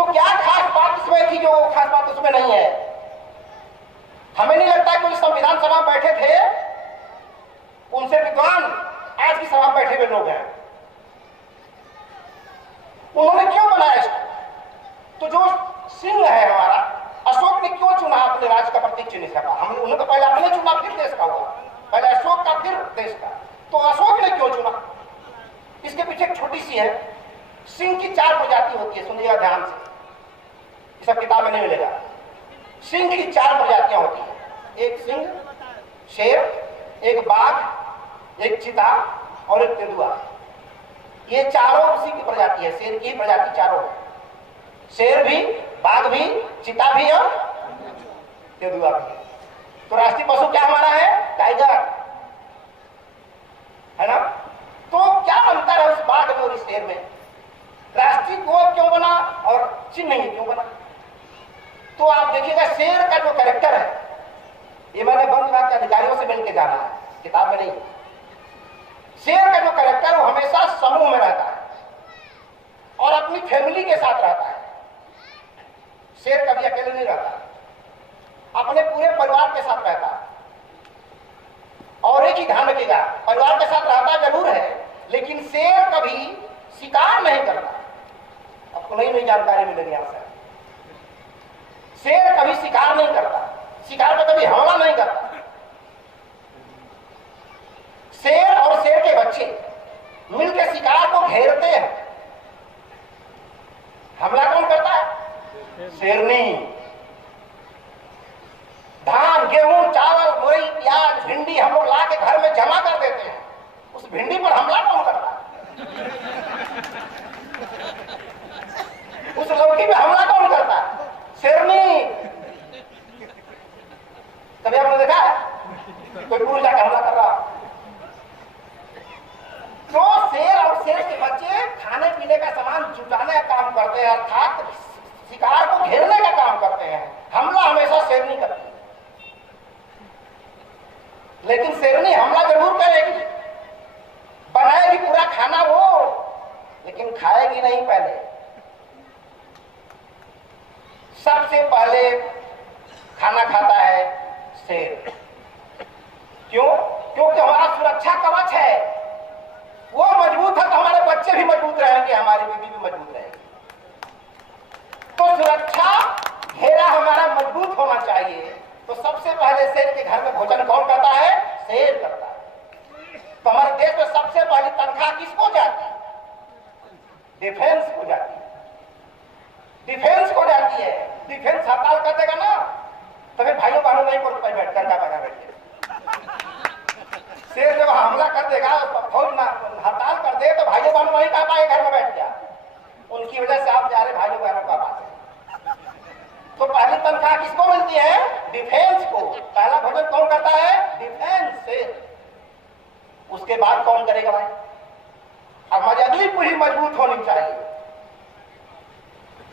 तो क्या खास बात इसमें थी जो खास बात उसमें नहीं है? हमें नहीं लगता कि संविधान सभा बैठे थे उनसे विद्वान आज की सभा बैठे हुए लोग हैं। उन्होंने क्यों बनाया इसको? तो जो सिंह है हमारा, अशोक ने क्यों चुना अपने राज्य का प्रतीक चिन्ह का? हमने उन्होंने तो पहले अपने चुना, फिर देश का हुआ, पहले अशोक का फिर देश का। तो अशोक ने क्यों चुना? इसके पीछे एक छोटी सी है, सिंह की 4 प्रजाति होती है, सुनिएगा ध्यान से, सब किताब में नहीं मिलेगा। सिंह की 4 प्रजातियां होती है, एक सिंह, शेर, एक बाघ, एक चीता और एक तेंदुआ। ये चारों उसी की प्रजाति है, शेर की प्रजाति चारों है। शेर भी, बाघ भी, चीता भी और तेंदुआ भी। तो राष्ट्रीय पशु क्या हमारा है? टाइगर, है ना? तो क्या अंतर है उस बाघ में और इस शेर में? राष्ट्रीय को क्यों बना और चिन्ह नहीं क्यों बना? तो आप देखिएगा शेर का जो कैरेक्टर है, ये मैंने वन विभाग के अधिकारियों से मिलकर जाना है, किताब में नहीं। शेर का जो कैरेक्टर वो हमेशा समूह में रहता है और अपनी फैमिली के साथ रहता है। शेर कभी अकेले नहीं रहता, अपने पूरे परिवार के साथ रहता है। और एक ही ध्यान रखिएगा, परिवार के साथ रहता जरूर है, लेकिन शेर कभी शिकार नहीं करता। आपको नई नई जानकारी मिलेगी यहां से। शेर कभी शिकार नहीं करता, शिकार पर कभी हमला नहीं करता। शेर और शेर के बच्चे मिलकर शिकार को घेरते हैं। हमला कौन करता है? शेरनी। धान, गेहूं, चावल, मुरई, प्याज, भिंडी हम लोग ला के घर में जमा कर देते हैं, उस भिंडी पर हमला कौन करता है? उस लौकी पे हमला कौन करता है? शेरनी। कभी आपने देखा है कोई दूर जाकर हमला कर रहा? तो शेर और शेर के बच्चे खाने पीने का सामान जुटाने का काम करते हैं, अर्थात शिकार को घेरने का काम करते हैं। हमला हमेशा शेरनी करती है। लेकिन शेरनी हमला जरूर करेगी, बनाएगी पूरा खाना वो, लेकिन खाएगी नहीं। पहले सबसे पहले खाना खाता है शेर। क्यों? क्योंकि हमारा सुरक्षा कवच है, वो मजबूत है तो हमारे बच्चे भी मजबूत रहेंगे, हमारी बीवी भी मजबूत रहेगी। तो सुरक्षा घेरा हमारा मजबूत होना चाहिए। तो सबसे पहले शेर के घर में भोजन कौन करता है? शेर करता है। तो हमारे देश में सबसे पहली तनख्वाह किसको जाती है? डिफेंस को जाती है। डिफेंस को जाती है। डिफेंस हड़ताल कर देगा ना, तो फिर भाइयों बहनों नहीं को रुपए बैठ करके बना बैठे। शेर जब हमला कर देगा, फौज हड़ताल कर दे, तो भाइयों बहनों नहीं कह पाए घर में बैठ गया। उनकी वजह से आप जा रहे भाइयों बहनों का बात है। तो पहली तनख्वाह किसको मिलती है? डिफेंस को। पहला भोजन कौन करता है? डिफेंस से। उसके बाद कौन करेगा भाई? हमारी अगली पीढ़ी मजबूत होनी चाहिए,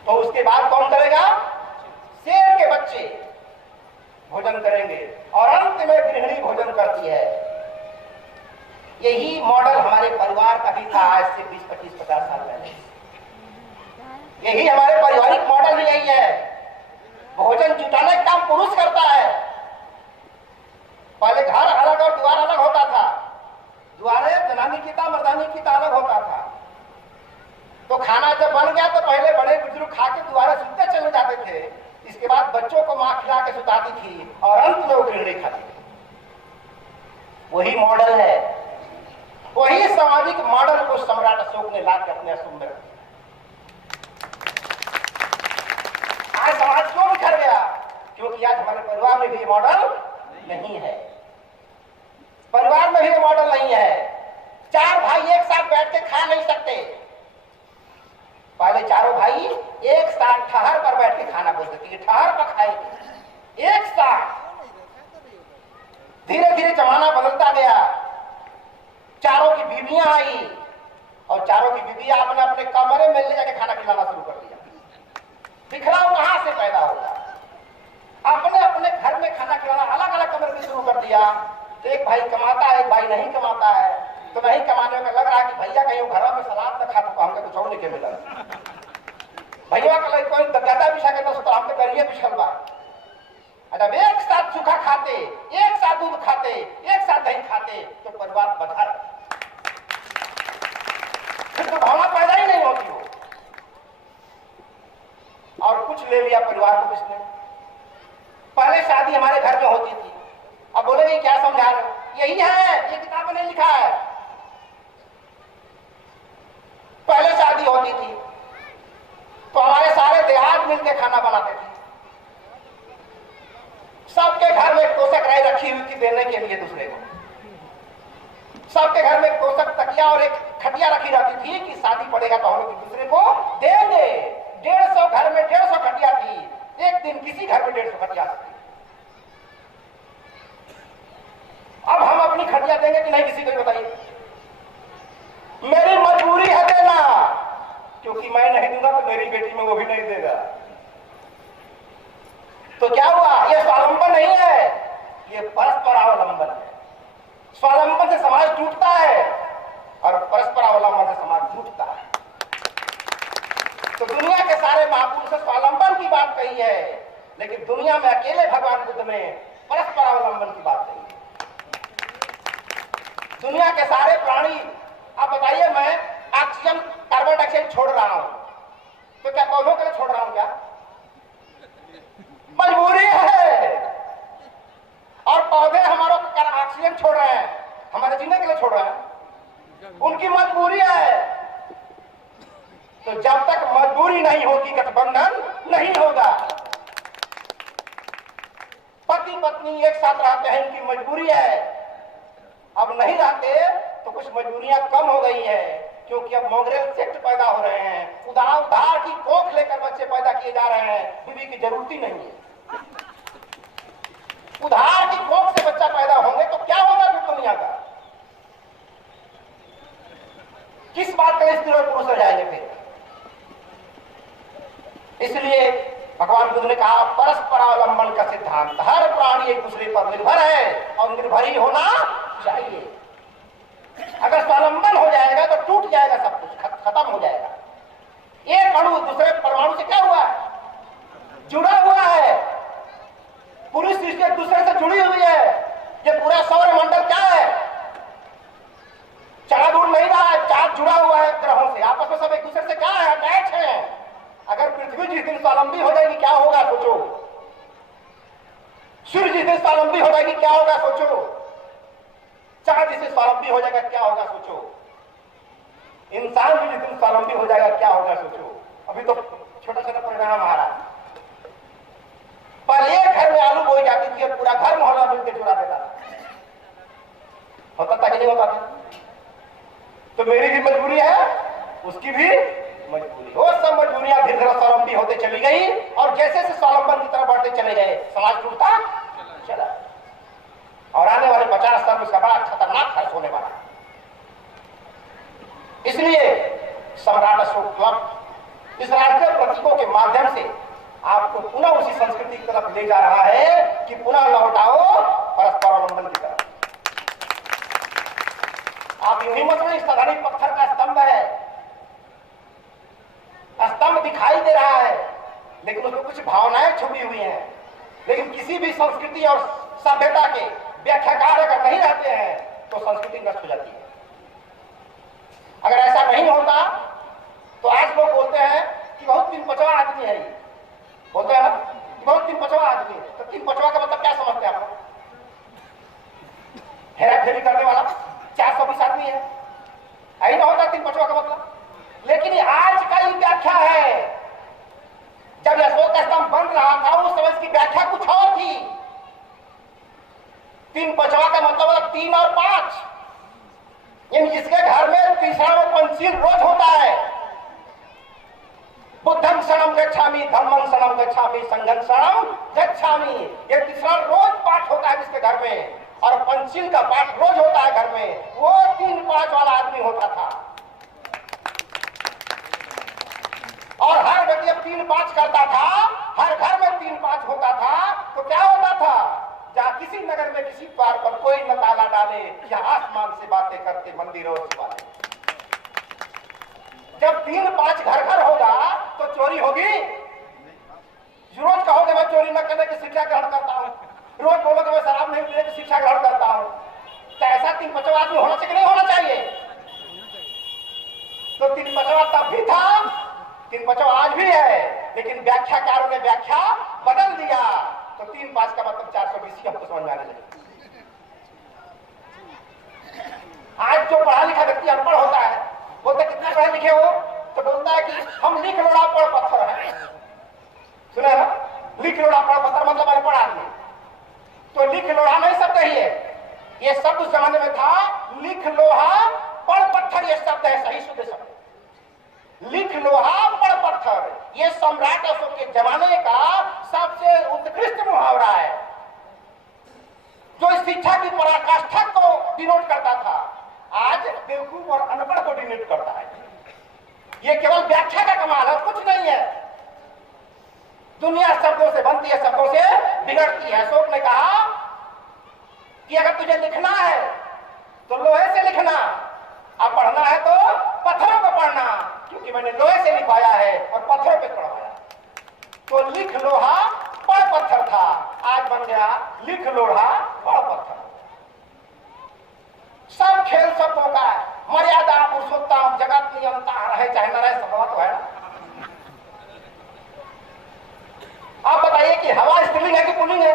तो उसके बाद कौन करेगा? शेर के बच्चे भोजन करेंगे और अंत में गृहिणी भोजन करती है। यही मॉडल हमारे परिवार का भी था आज से 20, 25, 50 साल पहले। यही हमारे पारिवारिक मॉडल ही यही है। भोजन जुटाने का काम पुरुष करता है। पहले घर अलग और द्वार अलग होता था। द्वारे जनानी की था, मर्दानी की था, अलग होता था। तो खाना जब बन गया तो पहले बड़े बुजुर्ग खा के द्वारे सुनते चले जाते थे। इसके बाद बच्चों को मां खिला के सुताती थी और अंत में वो गृहिणी खाती थी। वही मॉडल है, वही सामाजिक मॉडल को सम्राट अशोक ने लाकर अपने आश्रम में रखा। आज समाज क्यों बिखर गया? क्योंकि आज हमारे परिवार में भी ये मॉडल नहीं है। परिवार में भी ये मॉडल नहीं है। 4 भाई एक साथ बैठ के खा नहीं सकते। पहले चारों भाई एक साथ ठहर पर बैठ के खाना बोलते थे, ठहर पर खाएंगे एक साथ। धीरे धीरे जमाना बदलता गया, चारों की बीवियां आई और चारों की बीवियां अपने अपने कमरे में ले जाके खाना खिलाना शुरू कर दिया। बिखराव कहां से पैदा होगा? अपने अपने घर में खाना खिलाना अलग अलग कमरे में शुरू कर दिया। तो एक भाई कमाता है, एक भाई नहीं कमाता है। तो नहीं कमाने में लग रहा है कि भैया कहीं घर में सलाद न खा तो हमको कुछ और नहीं मिला। भैया का कोई ये पिछल बार जब एक साथ सूखा खाते, एक साथ दूध खाते, एक साथ दही खाते तो परिवार बधा फिर तो भावना पैदा ही नहीं होती हो। और कुछ ले लिया परिवार को किसने। पहले शादी हमारे घर में होती थी, अब बोलेंगे क्या समझा रहे हो, यही है, ये किताब में नहीं लिखा है। पहले शादी होती थी तो हमारे सारे देहात मिलकर खाना बनाते थे। सबके घर में तोशक राई रखी हुई थी देने के लिए दूसरे को। सबके घर में तोशक, तकिया और एक खटिया रखी रहती थी कि शादी पड़ेगा तो हम लोग दूसरे को देंगे। 150 घर में 150 खटिया थी। एक दिन किसी घर में 150 खटिया थी। अब हम अपनी खटिया देंगे कि नहीं किसी को, बताइए। मेरी मजबूरी है देना, क्योंकि मैं नहीं दूंगा तो मेरी बेटी में वो भी नहीं देगा। तो क्या हुआ, ये स्वावलंबन नहीं है, ये परस्पर अवलंबन है। स्वावलंबन से समाज टूटता है और परस्पर अवलंबन से समाज टूटता है। तो दुनिया के सारे महापुरुषों से स्वावलंबन की बात कही है, लेकिन दुनिया में अकेले भगवान बुद्ध ने परस्पर अवलंबन की बात कही है। दुनिया के सारे प्राणी, आप बताइए, मैं ऑक्सीजन कार्बन डाइऑक्साइड छोड़ रहा हूं तो क्या पौधों के लिए छोड़ रहा हूं? क्या मजबूरी है। और पौधे हमारा ऑक्सीजन छोड़ रहे हैं, हमारे जीने के लिए छोड़ रहे हैं, उनकी मजबूरी है। तो जब तक मजबूरी नहीं होगी गठबंधन नहीं होगा। पति पत्नी एक साथ रहते हैं, इनकी मजबूरी है। अब नहीं रहते तो कुछ मजबूरियां कम हो गई है, क्योंकि अब मॉन्ग्रेल सेक्ट पैदा हो रहे हैं। उधार की कोख लेकर बच्चे पैदा किए जा रहे हैं, बीवी की जरूरत ही नहीं है। उधार की कोख से बच्चा पैदा होंगे तो क्या होगा फिर दुनिया का? किस बात का स्त्री और पुरुष हो जाएंगे फिर? इसलिए भगवान बुद्ध ने कहा परस्पर अवलंबन का सिद्धांत, हर प्राणी एक दूसरे पर निर्भर है और निर्भर ही होना चाहिए। अगर स्वावलंबन हो जाएगा तो टूट जाएगा, सब कुछ खत्म हो जाएगा। एक अणु दूसरे परमाणु से क्या हुआ है? जुड़ा हुआ है। पूरी सृष्टि एक दूसरे से जुड़ी हुई है। ये पूरा सौर मंडल क्या है? चढ़ा दूर नहीं रहा है, चार्ज जुड़ा हुआ है ग्रहों से, आपस में सब एक दूसरे से क्या है? अटैच है। अगर पृथ्वी जिस दिन स्वावलंबी हो जाएगी क्या होगा सोचो। सूर्य जिस दिन स्वावलंबी हो जाएगी क्या होगा सोचो। चांद जिस दिन स्वावलंबी हो जाएगा क्या होगा सोचो। इंसान भी जिस दिन स्वावलंबी हो जाएगा क्या होगा सोचो। अभी तो छोटा छोटा परिणाम आ रहा है, पर एक घर में आलू बोई जाती थी और पूरा घर मोहल्ला मिलकर चुरा देता था। होता था कि नहीं होता था? तो मेरी भी मजबूरी है, उसकी भी मजबूरी। वो सब मजबूरियां धीरे धीरे स्वावलंबी होते चली गई और जैसे से स्वावलंबन की तरफ बढ़ते चले गए समाज टूटता चला। और आने वाले 50 साल में इसका बड़ा खतरनाक खर्च होने वाला। इसलिए सम्राट अशोक क्लब इस राष्ट्रीय प्रतीकों के माध्यम से आपको पुनः उसी संस्कृति की तरफ ले जा रहा है कि पुनः लौटाओ परस्पर अवलंबन की तरफ। आप यूं ही मत समझिए साधारण पत्थर का स्तंभ है, स्तंभ दिखाई दे रहा है लेकिन उसमें कुछ भावनाएं छुपी हुई हैं। लेकिन किसी भी संस्कृति और सभ्यता के व्याख्याकार अगर नहीं रहते हैं तो संस्कृति नष्ट हो जाती है। अगर ऐसा नहीं होता तो आज लोग बोलते हैं कि बहुत तीन पचवा आदमी है, ये बोलते हैं ना कि बहुत तीन पचवा आदमी है। तो तीन पचवा का मतलब क्या समझते हैं आप? हेरा फेरी करने वाला 420 आदमी है, यही ना होता तीन पचवा का मतलब। लेकिन आज का ये व्याख्या है। जब अशोक स्तंभ बन रहा था उस समय इसकी व्याख्या कुछ और थी। तीन पचवा का मतलब 3 और 5, यानी जिसके घर में तीसरा व पंचशील रोज होता है। बुद्धं शरणं गच्छामि, धम्मं शरणं गच्छामि, संघं शरणं गच्छामि। ये तीसरा रोज पाठ होता है जिसके घर में, और पंचशील का पाठ रोज होता है घर में। वो 3-5 वाला आदमी होता था और हर व्यक्ति 3-5 करता था। हर घर में 3-5 होता था तो क्या होता था? जहां किसी नगर में किसी द्वार पर कोई न ताला डाले या आसमान से बातें करते मंदिरों वाले। जब 3-5 घर घर होगा तो चोरी होगी। रोज कहोगे चोरी न करने की शिक्षा ग्रहण करता हूँ, रोज बोलोगे मैं शराब नहीं पीने की शिक्षा ग्रहण करता हूँ। तो ऐसा 3-5 आदमी होना चाहिए कि नहीं होना चाहिए? तो 3-5 तब भी था, 3-5 आज भी है, लेकिन व्याख्याकारों ने व्याख्या बदल दिया। तो 3-5 का मतलब 420 की हमको समझ में आने लगे। आज जो पढ़ा लिखा व्यक्ति अनपढ़ होता है, बोलते कितना पढ़े लिखे हो, तो बोलता है कि हम लिख लोड़ा पढ़ पत्थर है। सुना ना, लिख लोड़ा पढ़ पत्थर मतलब अनपढ़ आदमी। तो लिख लोहा नहीं शब्द ही है, ये शब्द उस जमाने में था, लिख लोहा पढ़ पत्थर, ये शब्द है सही शुद्ध शब्द। लिख लोहा पढ़ पत्थर, ये सम्राट अशोक के जमाने का सबसे उत्कृष्ट मुहावरा है, जो इस शिक्षा की पराकाष्ठा को डिनोट करता था। आज बेवकूफ और अनपढ़ को डिनोट करता है। ये केवल व्याख्या का कमाल है, कुछ नहीं है। दुनिया शब्दों से बनती है, शब्दों से बिगड़ती है। अशोक ने कहा कि अगर तुझे लिखना है तो लोहे से लिखना, अब पढ़ना है तो पत्थरों को पढ़ना, क्योंकि मैंने लोहे से लिखवाया है और पत्थरों पे पढ़वाया। तो लिख लोहा पढ़ पत्थर था, आज बन गया लिख लोहा पढ़ पत्थर। सब खेल शब्दों का है, मर्यादा पुरुषोत्तम जगत नियंता रहे चाहे न रहे, सब तो है। आप बताइए कि हवा स्त्रीलिंग है कि पुल्लिंग है?